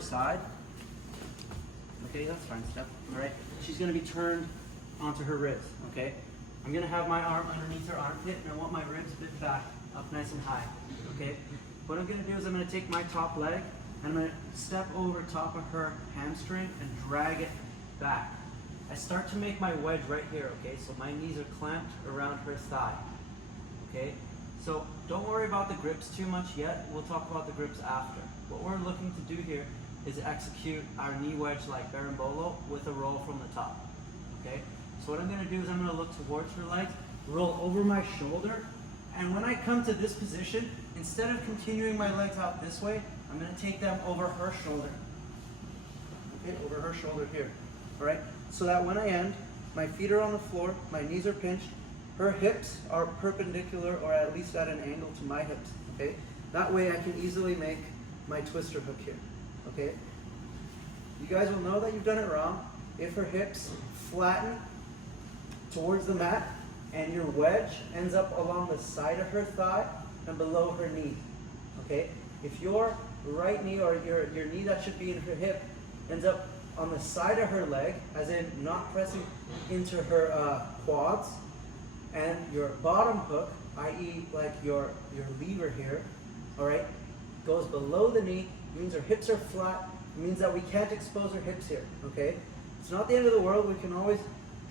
her side. Okay, that's fine, Steph. All right, she's gonna be turned onto her ribs, okay? I'm gonna have my arm underneath her armpit, and I want my ribs a bit back, up nice and high, okay? What I'm gonna do is I'm gonna take my top leg, and I'm gonna step over top of her hamstring and drag it back. I start to make my wedge right here, okay? So my knees are clamped around her thigh, okay? So don't worry about the grips too much yet. We'll talk about the grips after. What we're looking to do here is execute our knee wedge like bolo with a roll from the top, okay? So what I'm gonna do is I'm gonna look towards her legs, roll over my shoulder, and when I come to this position, instead of continuing my legs out this way, I'm gonna take them over her shoulder, okay, over her shoulder here, all right? So that when I end, my feet are on the floor, my knees are pinched, her hips are perpendicular or at least at an angle to my hips, okay? That way I can easily make my twister hook here, okay? You guys will know that you've done it wrong if her hips flatten towards the mat and your wedge ends up along the side of her thigh and below her knee, okay? If your right knee or your knee that should be in her hip ends up on the side of her leg, as in not pressing into her quads, and your bottom hook, i.e. like your lever here, all right, goes below the knee, means her hips are flat, it means that we can't expose her hips here, okay? It's not the end of the world, we can always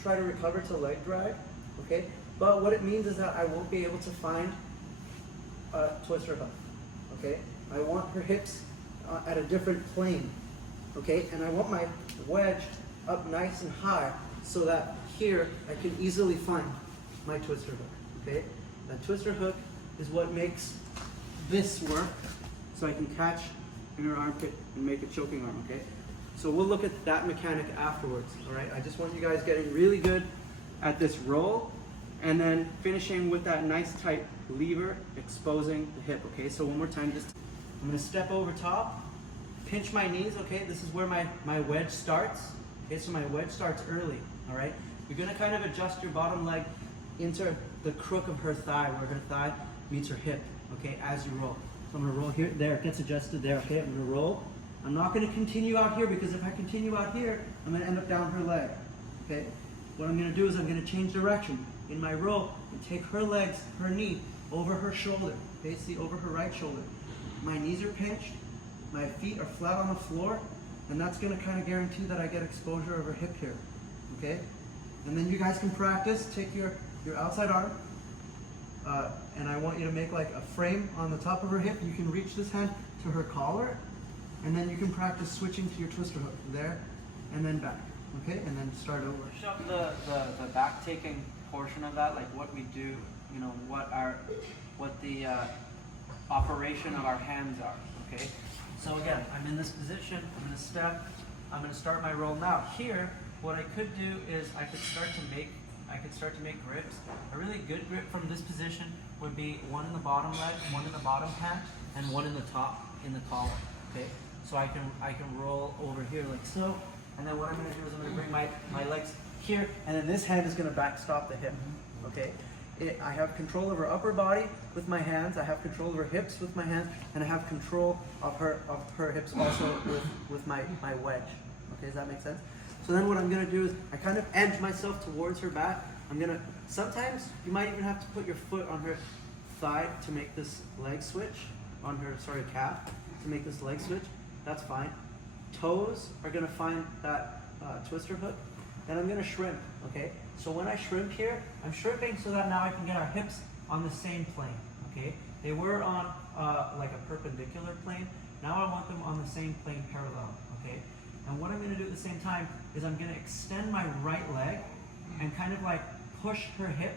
try to recover to leg drag, okay? But what it means is that I won't be able to find a twister hook, okay? I want her hips at a different plane, okay? And I want my wedge up nice and high so that here I can easily find my twister hook, okay? That twister hook is what makes this work, so I can catch in her armpit and make a choking arm, okay? So we'll look at that mechanic afterwards, all right? I just want you guys getting really good at this roll and then finishing with that nice tight lever exposing the hip, okay? So one more time, I'm gonna step over top, pinch my knees, okay? This is where my wedge starts, okay? So my wedge starts early, all right? You're gonna kind of adjust your bottom leg into the crook of her thigh, where her thigh meets her hip, okay, as you roll. So I'm gonna roll here, there, it gets adjusted there, okay? I'm gonna roll. I'm not gonna continue out here because if I continue out here, I'm gonna end up down her leg, okay? What I'm gonna do is I'm gonna change direction in my roll and take her legs, her knee, over her shoulder, okay? See, over her right shoulder. My knees are pinched, my feet are flat on the floor, and that's gonna kind of guarantee that I get exposure of her hip here, okay? And then you guys can practice, take your outside arm, and I want you to make like a frame on the top of her hip. You can reach this hand to her collar, and then you can practice switching to your twister hook there, and then back, okay? And then start over. Show the back taking portion of that, like what we do, you know, what the operation of our hands are, okay? So again, I'm in this position, I'm gonna step, I'm gonna start my roll now. Here, what I could do is I could start to make grips. A really good grip from this position would be one in the bottom leg, one in the bottom hand, and one in the top in the collar, okay? So I can roll over here like so, and then what I'm gonna do is I'm gonna bring my legs here, and then this hand is gonna backstop the hip, okay? I have control of her upper body with my hands, I have control of her hips with my hands, and I have control of her hips also with my wedge, okay? Does that make sense? So then what I'm gonna do is I kind of edge myself towards her back. Sometimes you might even have to put your foot on her thigh to make this leg switch, on her, calf, to make this leg switch. That's fine. Toes are gonna find that twister hook. Then I'm gonna shrimp, okay? So when I shrimp here, I'm shrimping so that now I can get our hips on the same plane, okay? They were on like a perpendicular plane. Now I want them on the same plane parallel, okay? And what I'm gonna do at the same time is I'm gonna extend my right leg and kind of like push her hip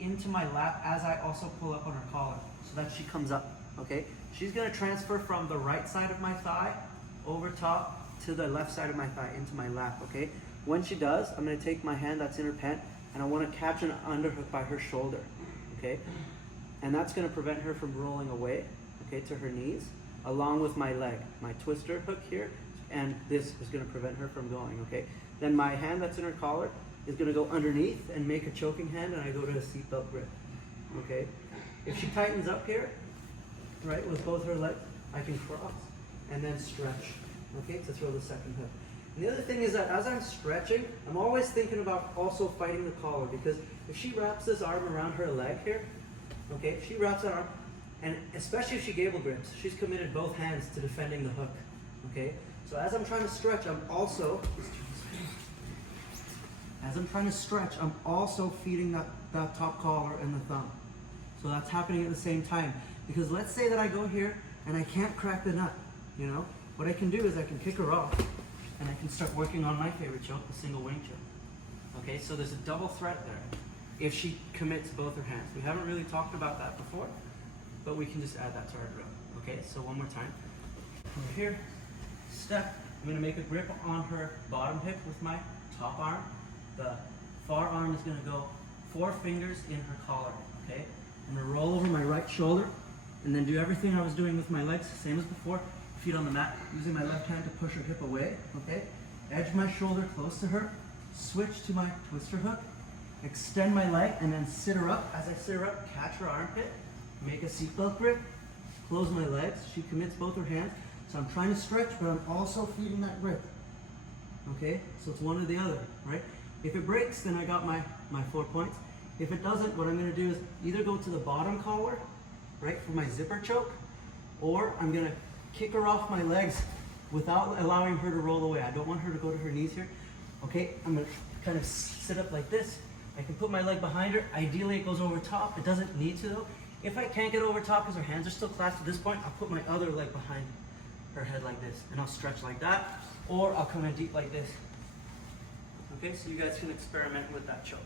into my lap as I also pull up on her collar so that she comes up, okay? She's gonna transfer from the right side of my thigh over top to the left side of my thigh into my lap, okay? When she does, I'm gonna take my hand that's in her pant and I wanna catch an underhook by her shoulder, okay? And that's gonna prevent her from rolling away, okay, to her knees, along with my leg. My twister hook here, and this is gonna prevent her from going, okay? Then my hand that's in her collar is gonna go underneath and make a choking hand, and I go to a seatbelt grip, okay? If she tightens up here, right, with both her legs, I can cross and then stretch, okay, to throw the second hook. And the other thing is that as I'm stretching, I'm always thinking about also fighting the collar, because if she wraps this arm around her leg here, okay, if she wraps that arm, and especially if she gable grips, she's committed both hands to defending the hook, okay? So as I'm trying to stretch, I'm also feeding that top collar and the thumb. So that's happening at the same time. Because let's say that I go here and I can't crack the nut, you know? What I can do is I can kick her off and I can start working on my favorite choke, the single wing choke. Okay, so there's a double threat there if she commits both her hands. We haven't really talked about that before, but we can just add that to our drill. Okay, so one more time. Over here, step. I'm gonna make a grip on her bottom hip with my top arm. The far arm is gonna go 4 fingers in her collar, okay? I'm gonna roll over my right shoulder and then do everything I was doing with my legs, same as before. Feet on the mat, using my left hand to push her hip away, okay? Edge my shoulder close to her, switch to my twister hook, extend my leg, and then sit her up. As I sit her up, catch her armpit, make a seatbelt grip, close my legs. She commits both her hands. So I'm trying to stretch, but I'm also feeding that grip, okay? So it's one or the other, right? If it breaks, then I got my 4 points. If it doesn't, what I'm gonna do is either go to the bottom collar, right, for my zipper choke, or I'm gonna kick her off my legs without allowing her to roll away. I don't want her to go to her knees here. Okay, I'm gonna kind of sit up like this. I can put my leg behind her. Ideally it goes over top. It doesn't need to though. If I can't get over top because her hands are still clasped at this point, I'll put my other leg behind her head like this and I'll stretch like that, or I'll come in deep like this. Okay, so you guys can experiment with that choke.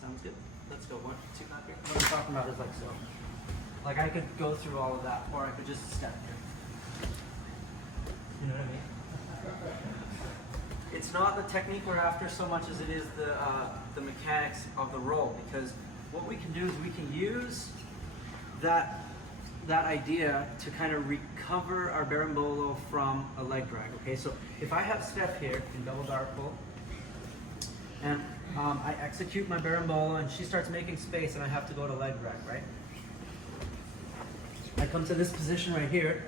Sounds good? Let's go 1, 2, not here. What I'm talking about is like so. Like I could go through all of that, or I could just step here. You know what I mean? It's not the technique we're after so much as it is the mechanics of the roll, because what we can do is we can use that idea to kind of recover our berimbolo from a leg drag. Okay, so if I have Steph here in double dart pull, and I execute my berimbolo and she starts making space and I have to go to leg drag, right? I come to this position right here.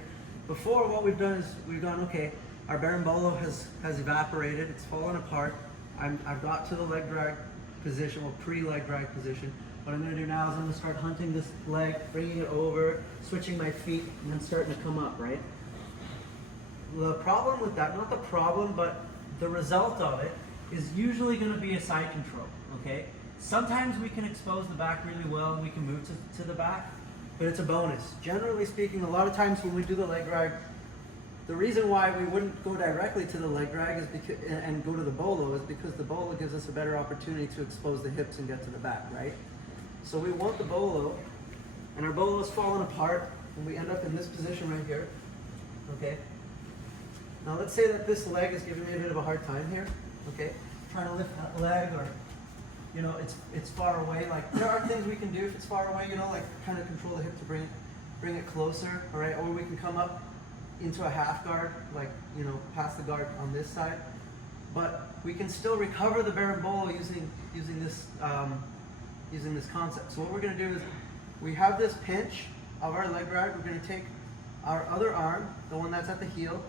Before, what we've done is we've gone, okay, our berimbolo has evaporated, it's fallen apart. I've got to the leg drag position, or pre-leg drag position. What I'm gonna do now is I'm gonna start hunting this leg, bringing it over, switching my feet, and then starting to come up, right? The problem with that, not the problem, but the result of it is usually gonna be a side control, okay? Sometimes we can expose the back really well and we can move to the back, but it's a bonus. Generally speaking, a lot of times when we do the leg drag, the reason why we wouldn't go directly to the leg drag is because, and go to the bolo, is because the bolo gives us a better opportunity to expose the hips and get to the back, right? So we want the bolo, and our bolo is falling apart, and we end up in this position right here, okay? Now let's say that this leg is giving me a bit of a hard time here, okay? Trying to lift that leg, or you know, it's far away. Like, there are things we can do if it's far away, you know, like kind of control the hip to bring it closer, all right? Or we can come up into a half guard, like, you know, past the guard on this side. But we can still recover the berimbolo using this concept. So what we're gonna do is, we have this pinch of our leg drag. We're gonna take our other arm, the one that's at the heel,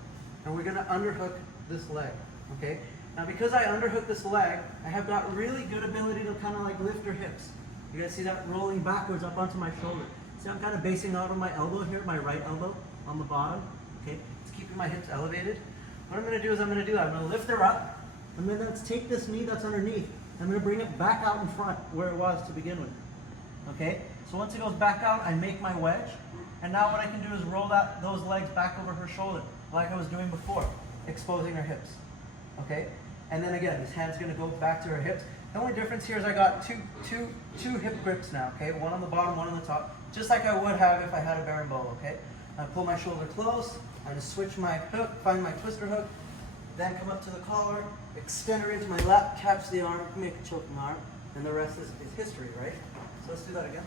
and we're gonna underhook this leg, okay? Now because I underhook this leg, I have got really good ability to kind of like lift her hips. You're gonna see that rolling backwards up onto my shoulder. See, I'm kind of basing out on my elbow here, my right elbow on the bottom, okay? It's keeping my hips elevated. What I'm gonna do is I'm gonna lift her up, and then let's take this knee that's underneath. I'm gonna bring it back out in front where it was to begin with, okay? So once it goes back out, I make my wedge, and now what I can do is roll those legs back over her shoulder, like I was doing before, exposing her hips, okay? And then again, this hand's gonna go back to her hips. The only difference here is I got two hip grips now, okay? One on the bottom, one on the top, just like I would have if I had a berimbolo, okay? I pull my shoulder close, I just switch my hook, find my twister hook, then come up to the collar, extend her into my lap, catch the arm, make a choking arm, and the rest is history, right? So let's do that again.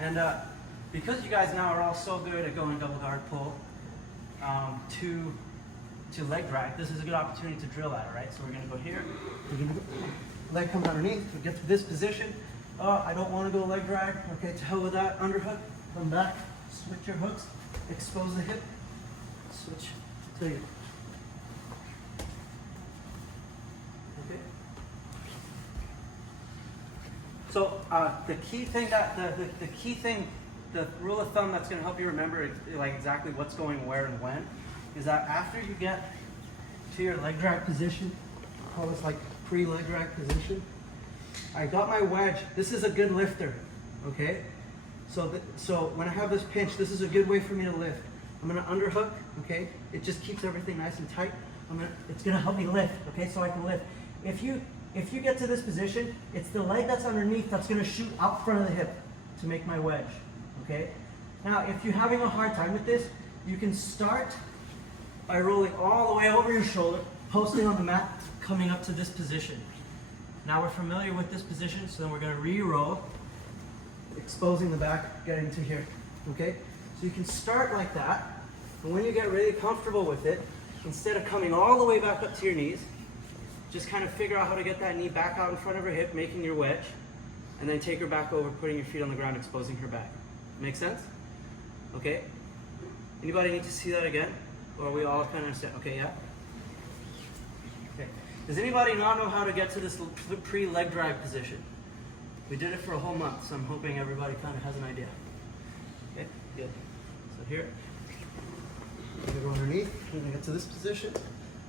And because you guys now are all so good at going double guard pull to leg drag, this is a good opportunity to drill at it, right? So we're gonna go here, leg comes underneath, we get to this position. Oh, I don't wanna go leg drag, okay, to hell with that, underhook, come back, switch your hooks, expose the hip, switch to you. Okay. So the key thing the rule of thumb that's going to help you remember like exactly what's going where and when, is that after you get to your leg drag position, call this like pre-leg drag position, I got my wedge. This is a good lifter, okay? So when I have this pinch, this is a good way for me to lift. I'm gonna underhook, okay? It just keeps everything nice and tight. It's gonna help me lift, okay? So I can lift. If you get to this position, it's the leg that's underneath that's gonna shoot out front of the hip to make my wedge, okay? Now, if you're having a hard time with this, you can start by rolling all the way over your shoulder, posting on the mat, coming up to this position. Now we're familiar with this position, so then we're gonna re-roll, exposing the back, getting to here, okay? So you can start like that, and when you get really comfortable with it, instead of coming all the way back up to your knees, just kind of figure out how to get that knee back out in front of her hip, making your wedge, and then take her back over, putting your feet on the ground, exposing her back. Make sense? Okay? Anybody need to see that again? Or are we all kind of understand? Okay, yeah? Okay. Does anybody not know how to get to this pre-leg drag position? We did it for a whole month, so I'm hoping everybody kind of has an idea. Okay, good. So here, I'm gonna go underneath, I'm gonna get to this position.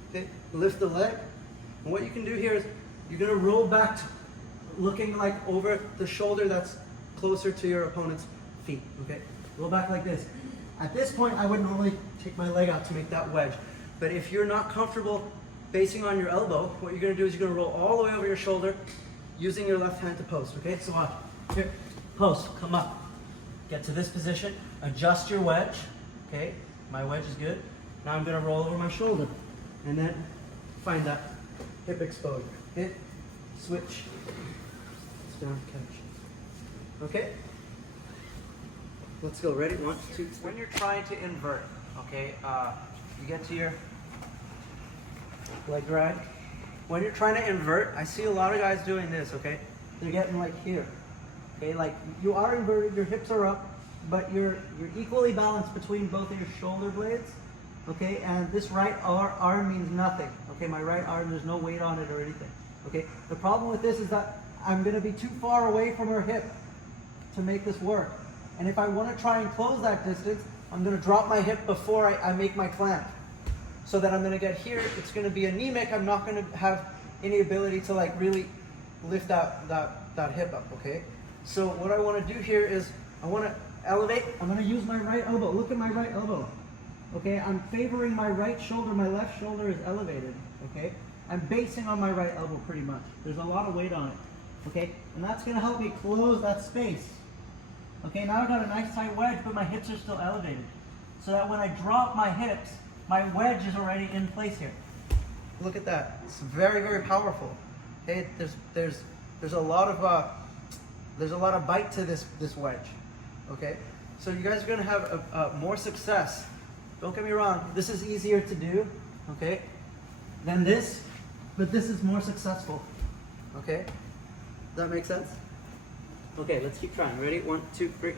Okay, lift the leg. And what you can do here is you're gonna roll back, looking like over the shoulder that's closer to your opponent's feet, okay? Roll back like this. At this point, I would normally take my leg out to make that wedge. But if you're not comfortable basing on your elbow, what you're gonna do is you're gonna roll all the way over your shoulder, using your left hand to post, okay? So here, post, come up. Get to this position, adjust your wedge, okay? My wedge is good. Now I'm gonna roll over my shoulder and then find that hip exposure. Hit, switch, down, catch. Okay? Let's go, ready? 1, 2, 3. When you're trying to invert, okay, you get to your leg drag. When you're trying to invert, I see a lot of guys doing this, okay? They're getting like here, okay? Like you are inverted, your hips are up, but you're equally balanced between both of your shoulder blades, okay? And this right arm means nothing, okay? My right arm, there's no weight on it or anything, okay? The problem with this is that I'm gonna be too far away from her hip to make this work. And if I wanna try and close that distance, I'm gonna drop my hip before I make my clamp. So that I'm gonna get here, it's gonna be anemic, I'm not gonna have any ability to like really lift that hip up, okay? So what I wanna do here is, I wanna elevate, I'm gonna use my right elbow, look at my right elbow, okay? I'm favoring my right shoulder, my left shoulder is elevated, okay? I'm basing on my right elbow pretty much. There's a lot of weight on it, okay? And that's gonna help me close that space. Okay, now I've got a nice tight wedge, but my hips are still elevated. So that when I drop my hips, my wedge is already in place here. Look at that. It's very, very powerful. Okay, there's a lot of bite to this wedge. Okay, so you guys are gonna have more success. Don't get me wrong. This is easier to do, okay, than this, but this is more successful. Okay, does that make sense? Okay, let's keep trying. Ready? 1, 2, 3.